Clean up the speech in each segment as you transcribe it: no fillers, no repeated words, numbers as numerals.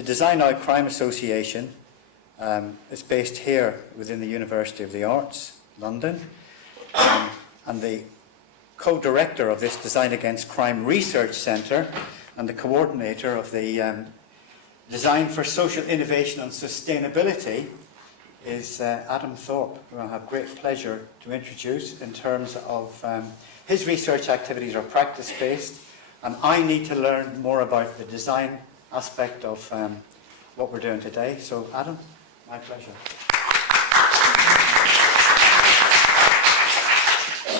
The Design Out Crime Association is based here within the University of the Arts, London, and the co-director of this Design Against Crime Research Centre and the coordinator of the Design for Social Innovation and Sustainability is Adam Thorpe, who I have great pleasure to introduce in terms of his research activities are practice-based, and I need to learn more about the design aspect of what we're doing today. So, Adam, my pleasure.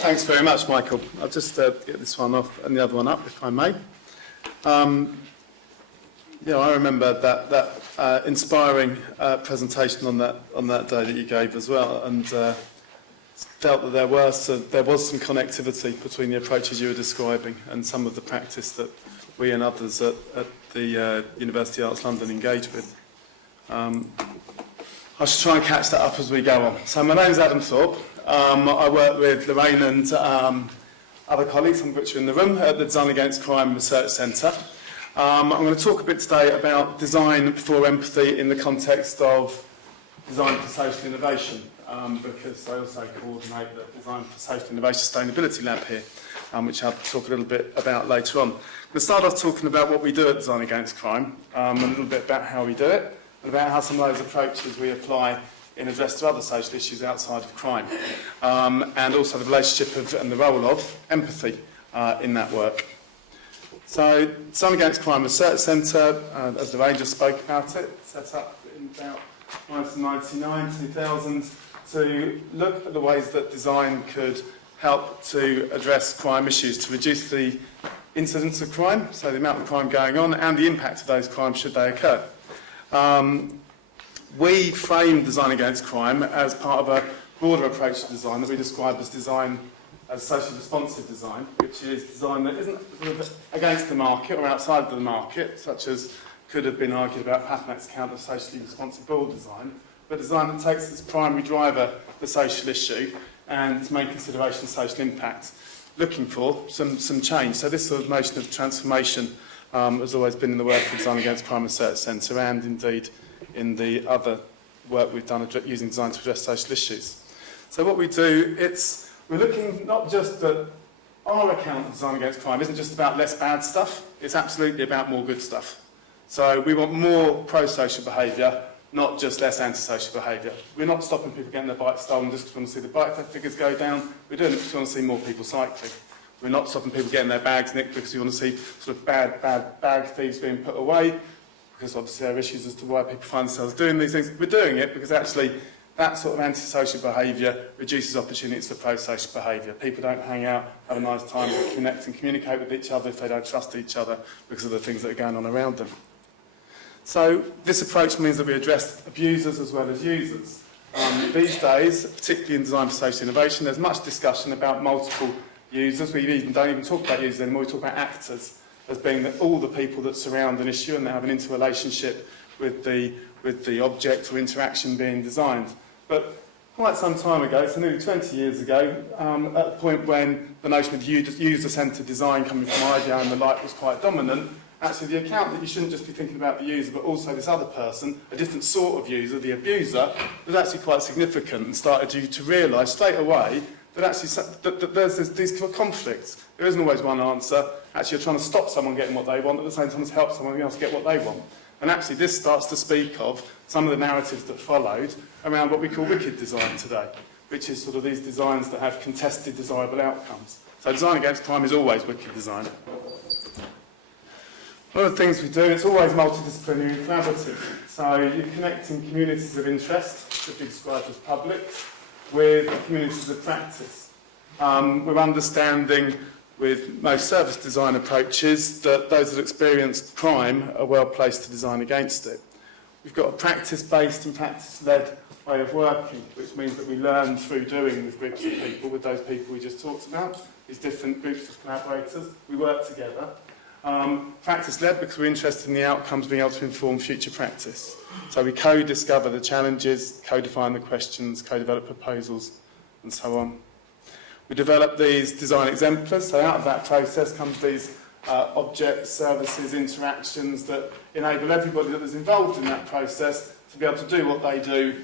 Thanks very much, Michael. I'll just get this one off and the other one up, if I may. I remember that inspiring presentation on that day that you gave as well, and felt that there was some connectivity between the approaches you were describing and some of the practice that we and others at the University of Arts London engage with. I should try and catch that up as we go on. So my name is Adam Thorpe. I work with Lorraine and other colleagues, some of which are in the room, at the Design Against Crime Research Centre. I'm going to talk a bit today about design for empathy in the context of design for social innovation, because I also coordinate the Design for Social Innovation Sustainability Lab here, which I'll talk a little bit about later on. I'm going to start off talking about what we do at Design Against Crime, a little bit about how we do it, and about how some of those approaches we apply in address to other social issues outside of crime, and also the relationship of, and the role of empathy in that work. So, Design Against Crime Research Centre, as Lorraine just spoke about it, set up in about 1999, 2000, to look at the ways that design could help to address crime issues, to reduce the incidence of crime, so the amount of crime going on, and the impact of those crimes should they occur. We frame Design Against Crime as part of a broader approach to design that we describe as design as socially responsive design, which is design that isn't against the market or outside of the market, such as could have been argued about Patnack's account of socially responsive build design, but design that takes its primary driver the social issue and its main consideration social impact, looking for some change. So this sort of notion of transformation has always been in the work of Design Against Crime Research Centre, and indeed in the other work we've done using design to address social issues. So what we do, we're looking not just at our account of Design Against Crime isn't just about less bad stuff, it's absolutely about more good stuff. So we want more pro-social behaviour, not just less antisocial behaviour. We're not stopping people getting their bikes stolen just because we want to see the bike figures go down, we're doing it because we want to see more people cycling. We're not stopping people getting their bags nicked because we want to see sort of bad bag thieves being put away, because obviously there are issues as to why people find themselves doing these things. We're doing it because actually that sort of antisocial behaviour reduces opportunities for pro-social behaviour. People don't hang out, have a nice time, connect and communicate with each other if they don't trust each other because of the things that are going on around them. So this approach means that we address abusers as well as users. These days, particularly in design for social innovation, there's much discussion about multiple users. We don't even talk about users anymore, we talk about actors as being all the people that surround an issue and they have an interrelationship with the object or interaction being designed. But quite some time ago, so nearly 20 years ago, at the point when the notion of user-centred design coming from IDEO and the like was quite dominant, actually the account that you shouldn't just be thinking about the user, but also this other person, a different sort of user, the abuser, was actually quite significant, and started you to realise straight away that actually that there's these conflicts. There isn't always one answer. Actually, you're trying to stop someone getting what they want, at the same time as help someone else get what they want. And actually, this starts to speak of some of the narratives that followed around what we call wicked design today, which is sort of these designs that have contested desirable outcomes. So Design Against Crime is always wicked design. One of the things we do, it's always multidisciplinary and collaborative. So you're connecting communities of interest, that we describe as public, with communities of practice. We're understanding with most service design approaches that those that experience crime are well placed to design against it. We've got a practice-based and practice-led way of working, which means that we learn through doing with groups of people, with those people we just talked about, these different groups of collaborators. We work together. Practice-led because we're interested in the outcomes being able to inform future practice. So we co-discover the challenges, co-define the questions, co-develop proposals, and so on. We develop these design exemplars, so out of that process comes these objects, services, interactions that enable everybody that is involved in that process to be able to do what they do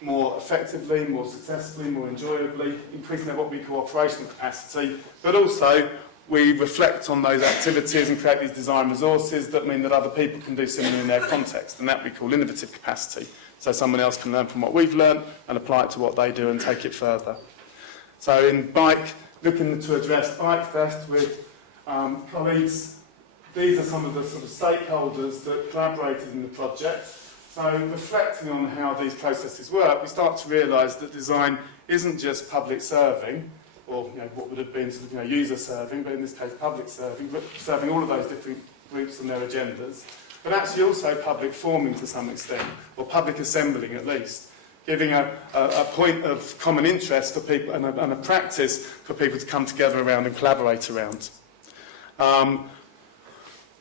more effectively, more successfully, more enjoyably, increasing their what we call operational capacity, but also we reflect on those activities and create these design resources that mean that other people can do similar in their context, and that we call innovative capacity. So someone else can learn from what we've learned and apply it to what they do and take it further. So in Bike, looking to address bike theft with colleagues, these are some of the sort of stakeholders that collaborated in the project. So reflecting on how these processes work, we start to realise that design isn't just public serving, or what would have been sort of user serving, but in this case public serving, but serving all of those different groups and their agendas, but actually also public forming to some extent, or public assembling at least, giving a point of common interest for people and a practice for people to come together around and collaborate around.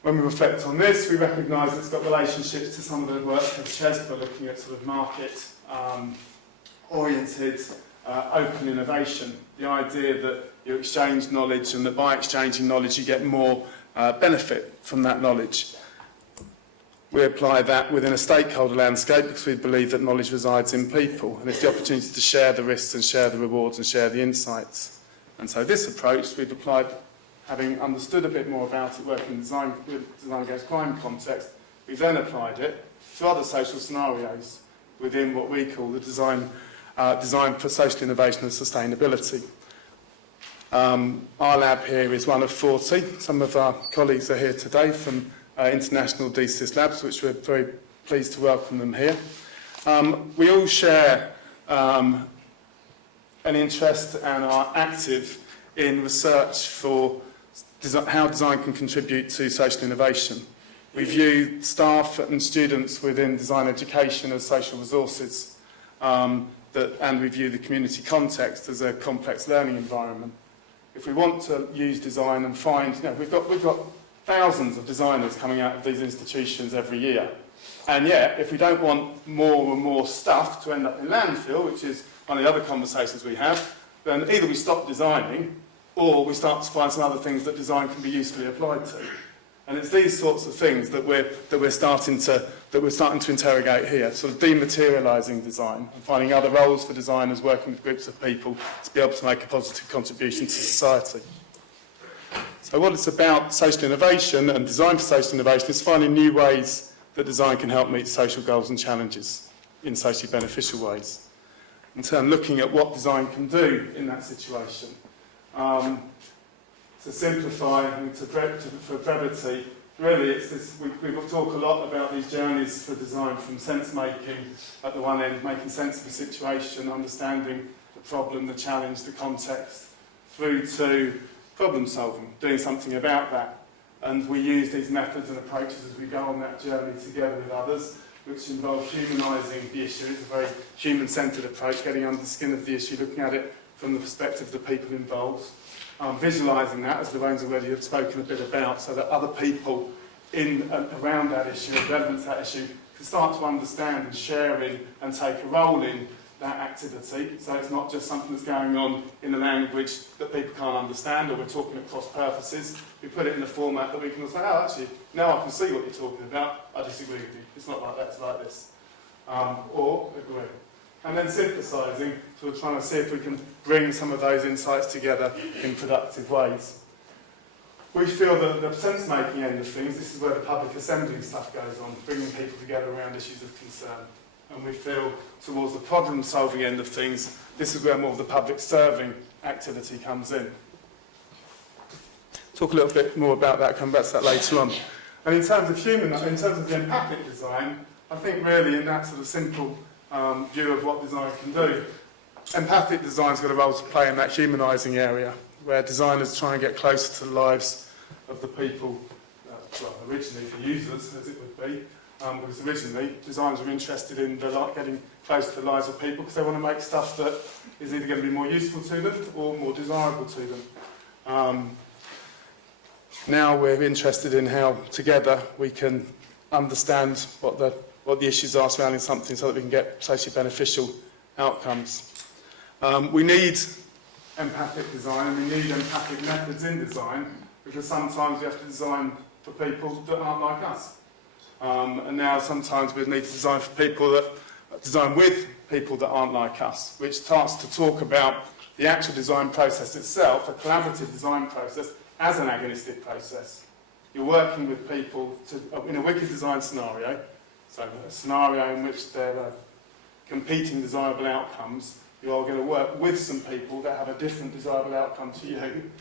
When we reflect on this, we recognise it's got relationships to some of the work of Chesba, looking at sort of market-oriented open innovation. The idea that you exchange knowledge and that by exchanging knowledge you get more benefit from that knowledge. We apply that within a stakeholder landscape because we believe that knowledge resides in people, and it's the opportunity to share the risks and share the rewards and share the insights. And so this approach we've applied, having understood a bit more about it working in design against crime context, we've then applied it to other social scenarios within what we call the design for social innovation and sustainability. Our lab here is one of 40. Some of our colleagues are here today from International DCIS Labs, which we're very pleased to welcome them here. We all share an interest and are active in research for how design can contribute to social innovation. We view staff and students within design education as social resources, and we view the community context as a complex learning environment. If we want to use design and find, we've got thousands of designers coming out of these institutions every year, and yet if we don't want more and more stuff to end up in landfill, which is one of the other conversations we have, then either we stop designing or we start to find some other things that design can be usefully applied to. And it's these sorts of things that we're starting to interrogate here, sort of dematerialising design and finding other roles for designers working with groups of people to be able to make a positive contribution to society. So what it's about, social innovation and design for social innovation, is finding new ways that design can help meet social goals and challenges in socially beneficial ways. In turn, looking at what design can do in that situation. To simplify and for brevity, really it's this, we talk a lot about these journeys for design, from sense making at the one end, making sense of the situation, understanding the problem, the challenge, the context, through to problem solving, doing something about that. And we use these methods and approaches as we go on that journey together with others, which involve humanising the issue. It's a very human-centred approach, getting under the skin of the issue, looking at it from the perspective of the people involved. Visualising that, as Lorraine's already spoken a bit about, so that other people in and around that issue, relevant to that issue, can start to understand and share in and take a role in that activity. So it's not just something that's going on in a language that people can't understand, or we're talking at cross purposes. We put it in a format that we can say, oh, actually, now I can see what you're talking about. I disagree with you. It's not like that, it's like this. Or agree. And then synthesising, so we're trying to see if we can bring some of those insights together in productive ways. We feel that the sense-making end of things, this is where the public assembly stuff goes on, bringing people together around issues of concern. And we feel towards the problem-solving end of things, this is where more of the public serving activity comes in. Talk a little bit more about that, come back to that later on. And in terms of the empathic design, I think really in that sort of simple view of what design can do, empathic design's got a role to play in that humanising area, where designers try and get closer to the lives of the people, well, originally the users, as it would be, because originally designers were interested in getting close to the lives of people because they want to make stuff that is either going to be more useful to them or more desirable to them. Now we're interested in how together we can understand what the issues are surrounding something so that we can get socially beneficial outcomes. We need empathic design and we need empathic methods in design because sometimes we have to design for people that aren't like us. And now sometimes we need to design for people that design with people that aren't like us, which starts to talk about the actual design process itself, a collaborative design process, as an agonistic process. You're working with people in a wicked design scenario, so a scenario in which there are competing desirable outcomes. You are going to work with some people that have a different desirable outcome to you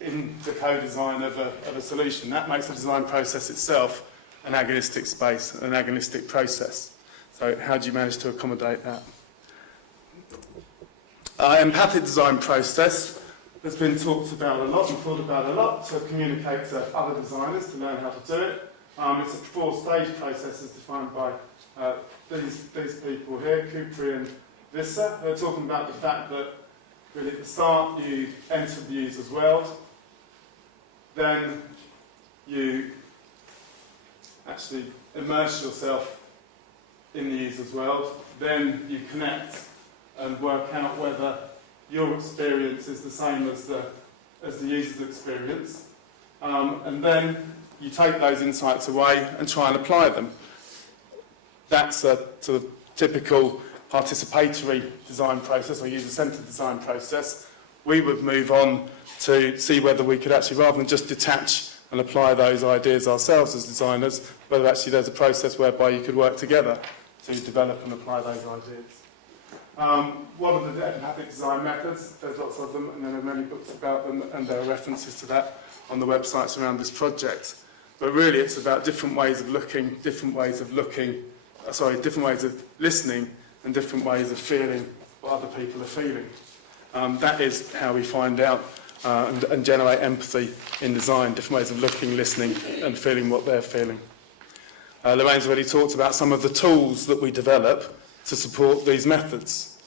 in the co-design of a solution. That makes the design process itself an agonistic space, an agonistic process. So how do you manage to accommodate that? Empathic design process has been talked about a lot and thought about a lot to communicate to other designers to learn how to do it. It's a four-stage process as defined by these people here, Kupri and Vissa. They're talking about the fact that really at the start you enter the user's world, then you actually immerse yourself in the user's world, then you connect and work out whether your experience is the same as the user's experience, and then you take those insights away and try and apply them. That's a sort of typical participatory design process or user-centred design process. We would move on to see whether we could actually, rather than just detach and apply those ideas ourselves as designers, whether actually there's a process whereby you could work together to develop and apply those ideas. What are the empathic design methods? There's lots of them, and there are many books about them, and there are references to that on the websites around this project. But really, it's about different ways of looking, different ways of listening, and different ways of feeling what other people are feeling. That is how we find out and generate empathy in design, different ways of looking, listening, and feeling what they're feeling. Lorraine's already talked about some of the tools that we develop to support these methods.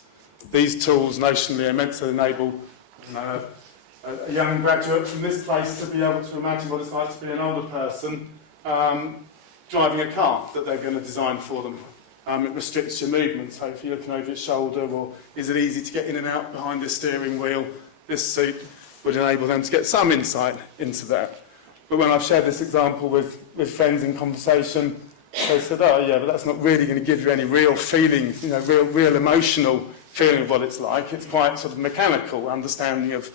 These tools, notionally, are meant to enable a young graduate from this place to be able to imagine what it's like to be an older person driving a car that they're going to design for them. It restricts your movement, so if you're looking over your shoulder, or is it easy to get in and out behind the steering wheel, this suit would enable them to get some insight into that. But when I've shared this example with friends in conversation, they said, oh yeah, but that's not really going to give you any real feeling, real emotional feeling of what it's like. It's quite sort of mechanical understanding of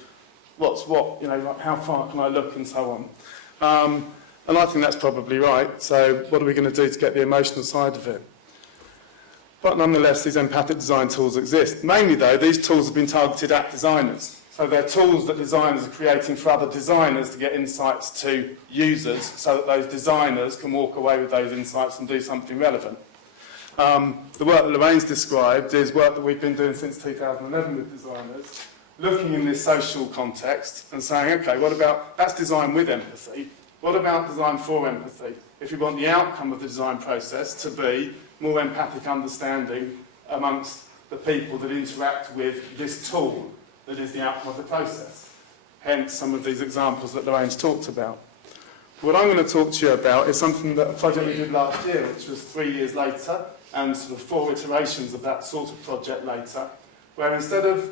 what's what, like how far can I look and so on. And I think that's probably right. So what are we going to do to get the emotional side of it? But nonetheless, these empathic design tools exist. Mainly though, these tools have been targeted at designers. So they're tools that designers are creating for other designers to get insights to users so that those designers can walk away with those insights and do something relevant. The work that Lorraine's described is work that we've been doing since 2011 with designers, looking in this social context and saying, okay, what about, that's design with empathy. What about design for empathy? If you want the outcome of the design process to be more empathic understanding amongst the people that interact with this tool that is the outcome of the process. Hence some of these examples that Lorraine's talked about. What I'm going to talk to you about is something that a project we did last year, which was 3 years later, and sort of 4 iterations of that sort of project later, where instead of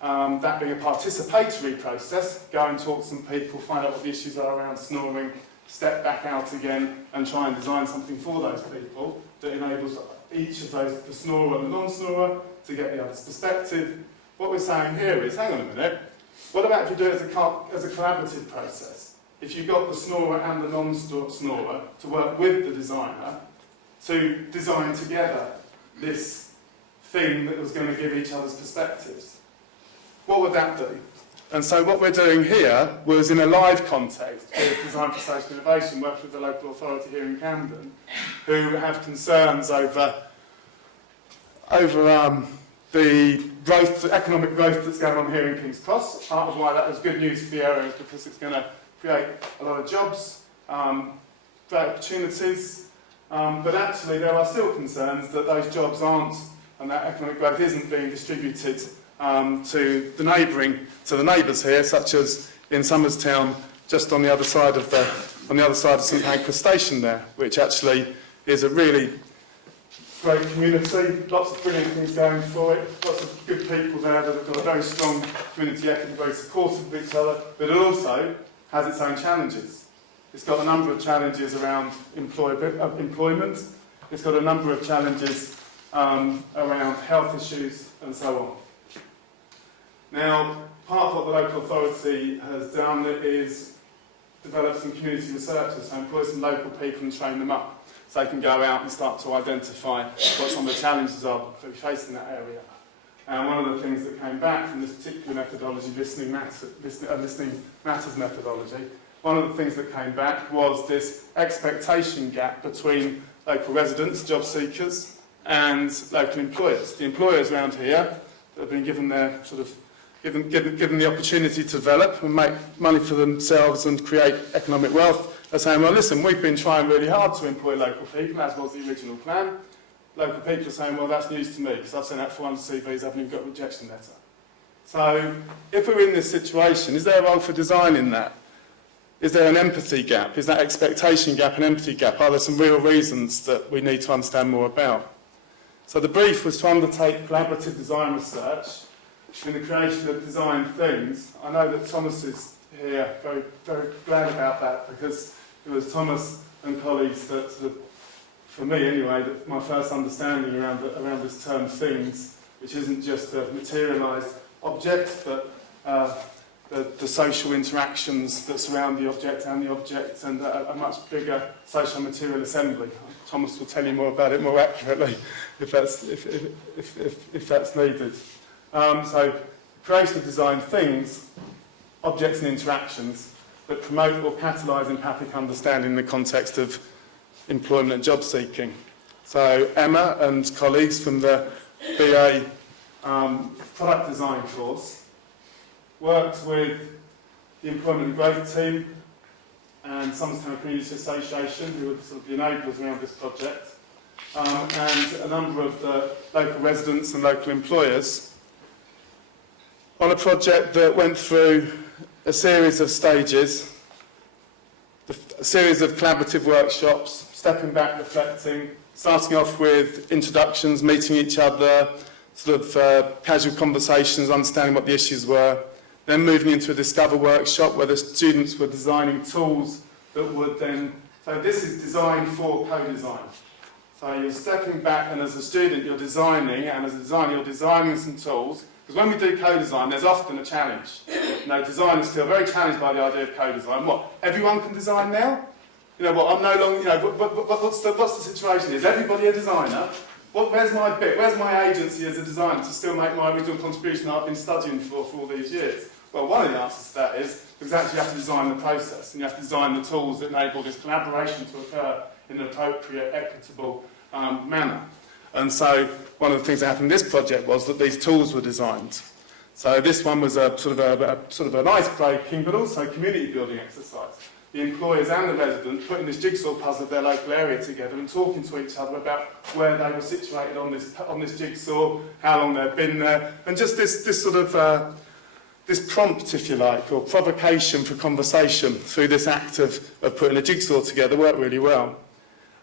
that being a participatory process, go and talk to some people, find out what the issues are around snoring, step back out again and try and design something for those people that enables each of those, the snorer and the non-snorer, to get the other's perspective. What we're saying here is, hang on a minute, what about if you do it as a collaborative process? If you got the snorer and the non-snorer to work with the designer to design together this thing that was going to give each other's perspectives. What would that do? And so what we're doing here was in a live context with Design for Social Innovation, working with the local authority here in Camden, who have concerns over the growth, the economic growth that's going on here in King's Cross. Part of why that was good news for the area is because it's going to create a lot of jobs, great opportunities, but actually there are still concerns that those jobs aren't, and that economic growth isn't being distributed to the neighbours here, such as in Somerstown, just on the other side of St Pancras Station there, which actually is a really great community, lots of brilliant things going for it, lots of good people there that have got a very strong community ethic, very supportive of each other, but it also has its own challenges. It's got a number of challenges around employment. It's got a number of challenges around health issues and so on. Now, part of what the local authority has done is develop some community researchers, so employ some local people and train them up so they can go out and start to identify what some of the challenges are that we face in that area. And one of the things that came back from this particular methodology, listening matters methodology, one of the things that came back was this expectation gap between local residents, job seekers, and local employers. The employers around here that have been given their given the opportunity to develop and make money for themselves and create economic wealth are saying, well, listen, we've been trying really hard to employ local people, as was the original plan. Local people are saying, well, that's news to me, because I've sent out 400 CVs, I haven't even got a rejection letter. So, if we're in this situation, is there a role for design in that? Is there an empathy gap? Is that expectation gap an empathy gap? Are there some real reasons that we need to understand more about? So the brief was to undertake collaborative design research in the creation of design things. I know that Thomas is here, very, very glad about that, because it was Thomas and colleagues that, for me anyway, that my first understanding around this term things, which isn't just a materialised object, but the social interactions that surround the object and a much bigger social material assembly. Thomas will tell you more about it more accurately if that's needed. So, creation of design things, objects and interactions that promote or catalyse empathic understanding in the context of employment and job seeking. So Emma and colleagues from the BA product design course worked with the employment and growth team and Somerstown Community Association, who were sort of the enablers around this project, and a number of the local residents and local employers on a project that went through a series of stages, a series of collaborative workshops, stepping back, reflecting, starting off with introductions, meeting each other, sort of casual conversations, understanding what the issues were, then moving into a discover workshop where the students were designing tools that would then, so this is design for co-design. So you're stepping back and as a student you're designing, and as a designer you're designing some tools. Because when we do co-design, there's often a challenge. You know, designers feel very challenged by the idea of co-design. What, everyone can design now? You know, what, I'm no longer, you know, what's the situation? Is everybody a designer? Where's my bit? Where's my agency as a designer to still make my original contribution that I've been studying for all these years? Well, one of the answers to that is because actually you have to design the process and you have to design the tools that enable this collaboration to occur in an appropriate, equitable manner. And so one of the things that happened in this project was that these tools were designed. So this one was a sort of an ice-breaking but also community building exercise. The employers and the residents putting this jigsaw puzzle of their local area together and talking to each other about where they were situated on this jigsaw, how long they've been there, and just this sort of this prompt, if you like, or provocation for conversation through this act of putting a jigsaw together worked really well.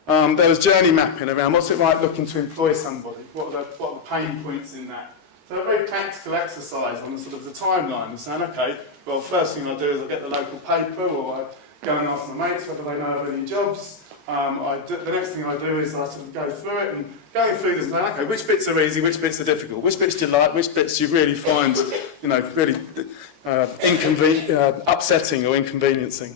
There was journey mapping around what's it like looking to employ somebody, what are the pain points in that. So a very practical exercise on the sort of the timeline of saying, okay, well, first thing I do is I get the local paper or I go and ask my mates whether they know of any jobs. The next thing I do is I sort of go through it and going through this and saying, okay, which bits are easy, which bits are difficult, which bits do you like, which bits you really find, you know, really upsetting or inconveniencing.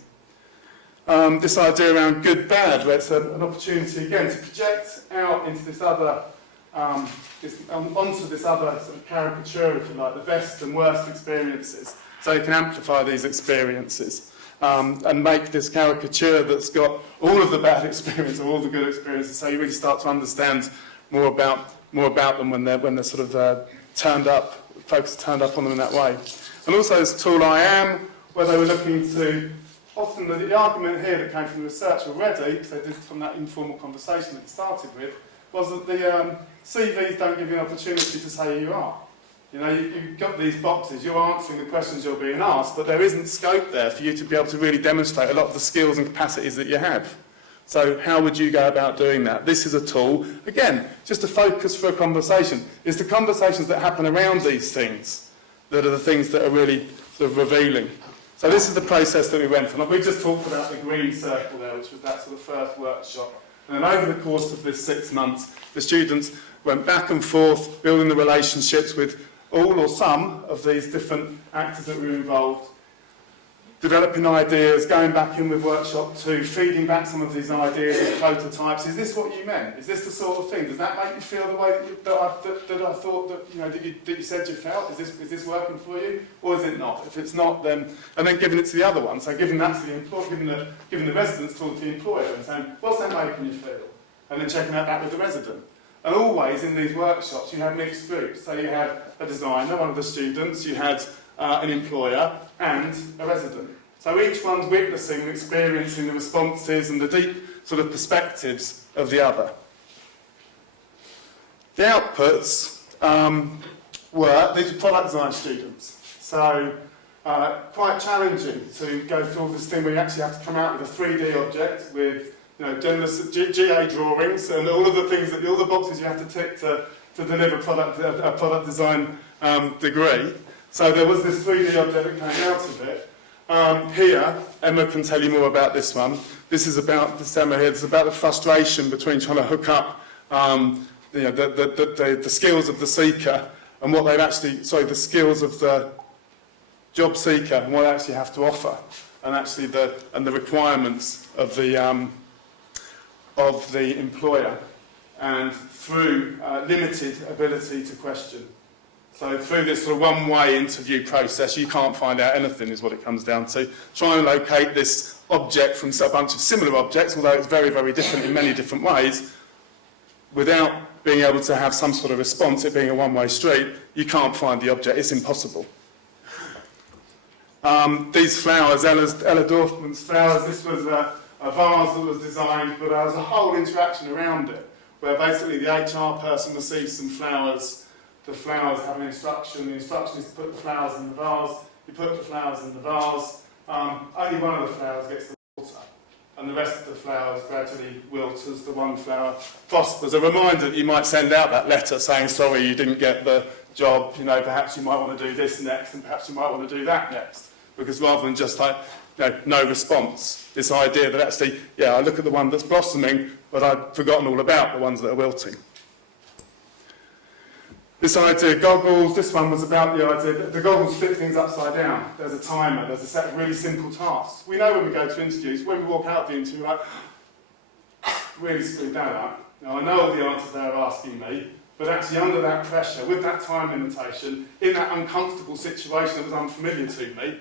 This idea around good, bad, where it's an opportunity again to project out into this other, onto this other sort of caricature, if you like, the best and worst experiences, so you can amplify these experiences and make this caricature that's got all of the bad experience or all the good experiences, so you really start to understand more about them when they're sort of turned up, folks turned up on them in that way. And also this tool I Am, where they were looking to. Often the argument here that came from the research already, because they did from that informal conversation that it started with, was that the CVs don't give you an opportunity to say who you are. You know, you've got these boxes, you're answering the questions you're being asked, but there isn't scope there for you to be able to really demonstrate a lot of the skills and capacities that you have. So how would you go about doing that? This is a tool, again, just a focus for a conversation. It's the conversations that happen around these things that are the things that are really sort of revealing. So this is the process that we went on. We just talked about the green circle there, which was that sort of first workshop. And then over the course of this 6 months, the students went back and forth, building the relationships with all or some of these different actors that were involved, developing ideas, going back in with workshop 2, feeding back some of these ideas as prototypes. Is this what you meant? Is this the sort of thing? Does that make you feel the way that I thought that you said you felt? Is this working for you, or is it not? If it's not, then and then giving it to the other one. So giving that to the employer, giving the residents talk to the employer and saying, what's that making you feel? And then checking that back with the resident. And always in these workshops, you had mixed groups. So you had a designer, one of the students, you had an employer and a resident. So each one's witnessing and experiencing the responses and the deep sort of perspectives of the other. The outputs these were product design students. So quite challenging to go through all this thing where you actually have to come out with a 3D object with generous GA drawings and all of the things, all the boxes you have to tick to deliver a product design degree. So there was this 3D object that came out of it. Here, Emma can tell you more about this one. This is about this Emma here. It's about the frustration between trying to hook up the skills of the seeker and what they've actually, the skills of the job seeker and what they actually have to offer, and actually the requirements of the employer, and through limited ability to question. So through this sort of one-way interview process, you can't find out anything, is what it comes down to. Try and locate this object from a bunch of similar objects, although it's very, very different in many different ways, without being able to have some sort of response, it being a one-way street. You can't find the object, it's impossible. These flowers, Ella Dorfman's flowers, this was a vase that was designed, but there was a whole interaction around it, where basically the HR person receives some flowers. The flowers have an instruction. The instruction is to put the flowers in the vase. You put the flowers in the vase. Only one of the flowers gets the water, and the rest of the flowers gradually wilt as the one flower prospers. A reminder that you might send out that letter saying, sorry, you didn't get the job, perhaps you might want to do this next, and perhaps you might want to do that next. Because rather than just no response, this idea that actually, I look at the one that's blossoming, but I've forgotten all about the ones that are wilting. This idea of goggles, this one was about the idea that the goggles flip things upside down. There's a timer, there's a set of really simple tasks. We know when we go to interviews, when we walk out of the interview, we're like, really screwed that up. Now, I know all the answers they are asking me, but actually under that pressure, with that time limitation, in that uncomfortable situation that was unfamiliar to me,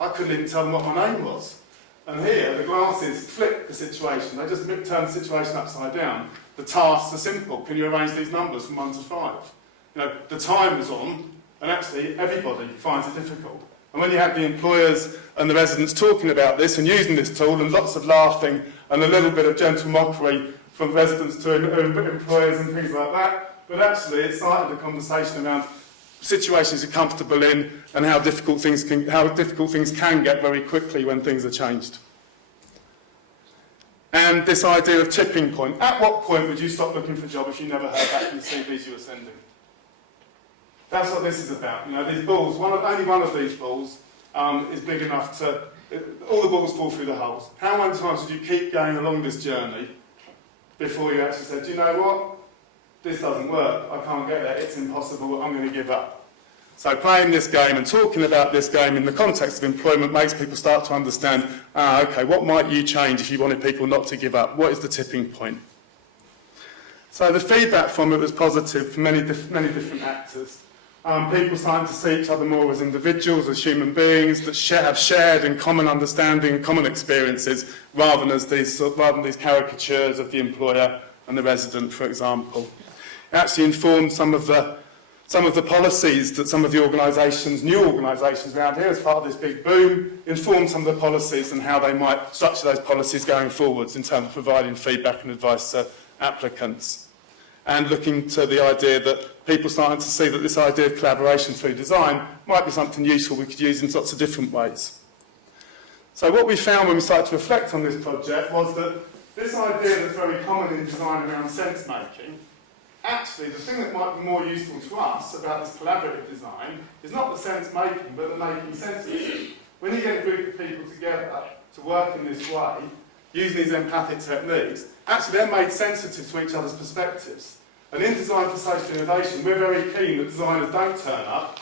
I couldn't even tell them what my name was. And here, the glasses flip the situation. They just turn the situation upside down. The tasks are simple. Can you arrange these numbers from 1 to 5? The time is on, and actually everybody finds it difficult. And when you have the employers and the residents talking about this and using this tool, and lots of laughing and a little bit of gentle mockery from residents to employers and things like that, but actually it started a conversation around situations you're comfortable in and how difficult things can get very quickly when things are changed. And this idea of tipping point. At what point would you stop looking for a job if you never heard back from the CVs you were sending? That's what this is about. These balls, only one of these balls is big enough to... all the balls fall through the holes. How many times would you keep going along this journey before you actually said, do you know what? This doesn't work. I can't get there. It's impossible. I'm going to give up. So playing this game and talking about this game in the context of employment makes people start to understand, okay, what might you change if you wanted people not to give up? What is the tipping point? So the feedback from it was positive for many different actors. People starting to see each other more as individuals, as human beings that have shared and common understanding and common experiences, rather than these caricatures of the employer and the resident, for example. It actually informed some of the policies that some of the organisations, new organisations around here as part of this big boom, informed some of the policies and how they might structure those policies going forwards in terms of providing feedback and advice to applicants. And looking to the idea that people starting to see that this idea of collaboration through design might be something useful we could use in lots of different ways. So what we found when we started to reflect on this project was that this idea that's very common in design around sense making, actually the thing that might be more useful to us about this collaborative design is not the sense making, but the making sense of it. when you get a group of people together to work in this way, using these empathic techniques, actually they're made sensitive to each other's perspectives. And in design for social innovation, we're very keen that designers don't turn up,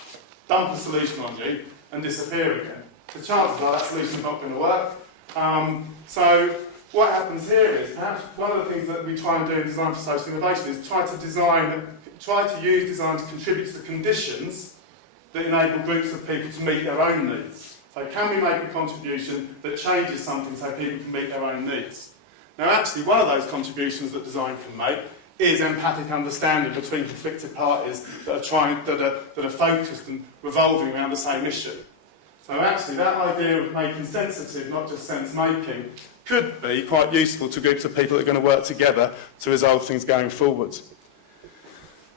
dump a solution on you, and disappear again. The chances are that solution's not going to work. So what happens here is, perhaps one of the things that we try and do in design for social innovation is try to use design to contribute to the conditions that enable groups of people to meet their own needs. So can we make a contribution that changes something so people can meet their own needs? Now actually one of those contributions that design can make is empathic understanding between conflicted parties that are focused and revolving around the same issue. So actually that idea of making sensitive, not just sense-making, could be quite useful to groups of people that are going to work together to resolve things going forwards.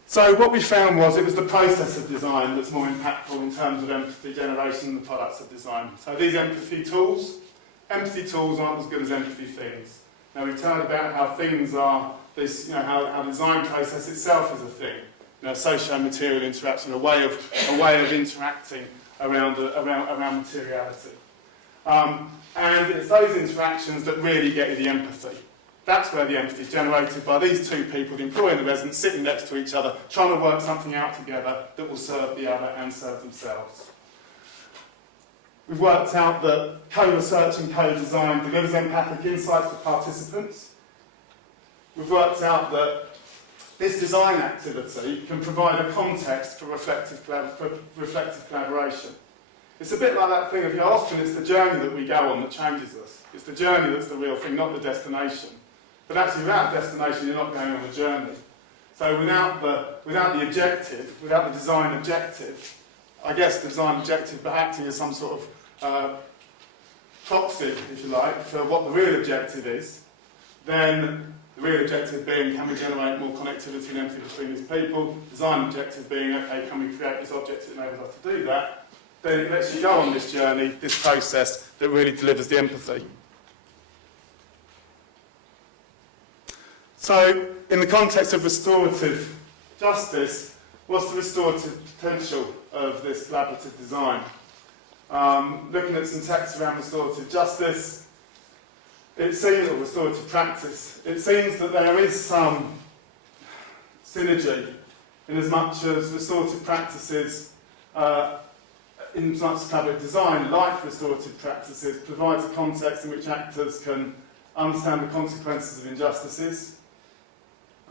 So what we found was it was the process of design that's more impactful in terms of empathy generation than the products of design. So these empathy tools aren't as good as empathy things. Now we've heard about how things are this, how the design process itself is a thing. Socio-material interaction, a way of interacting around materiality. And it's those interactions that really get you the empathy. That's where the empathy is generated by these two people, the employee and the resident, sitting next to each other, trying to work something out together that will serve the other and serve themselves. We've worked out that co-research and co-design delivers empathic insights to participants. We've worked out that this design activity can provide a context for reflective collaboration. It's a bit like that thing of how often it's the journey that we go on that changes us. It's the journey that's the real thing, not the destination. But actually, without destination, you're not going on a journey. So without the objective, without the design objective, I guess the design objective acting as some sort of proxy, if you like, for what the real objective is, then the real objective being, can we generate more connectivity and empathy between these people? Design objective being, okay, can we create this object that enables us to do that? Then it lets you go on this journey, this process that really delivers the empathy. So, in the context of restorative justice, what's the restorative potential of this collaborative design? Looking at some texts around restorative justice, it seems, or restorative practice, it seems that there is some synergy in as much as restorative practices, in as much as collaborative design, like restorative practices, provides a context in which actors can understand the consequences of injustices.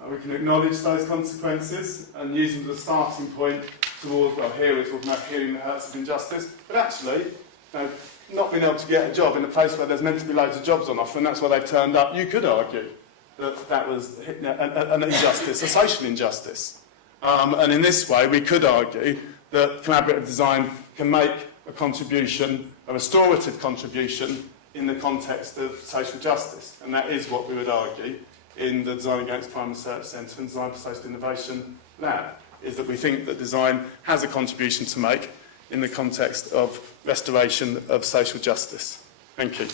We can acknowledge those consequences and use them as a starting point towards, well, here we're talking about healing the hurts of injustice, but actually, not being able to get a job in a place where there's meant to be loads of jobs on offer, and that's why they've turned up, you could argue that that was an injustice, a social injustice. And in this way, we could argue that collaborative design can make a contribution, a restorative contribution, in the context of social justice. And that is what we would argue in the Design Against Crime Research Centre and Design for Social Innovation Lab, is that we think that design has a contribution to make in the context of restoration of social justice. Thank you.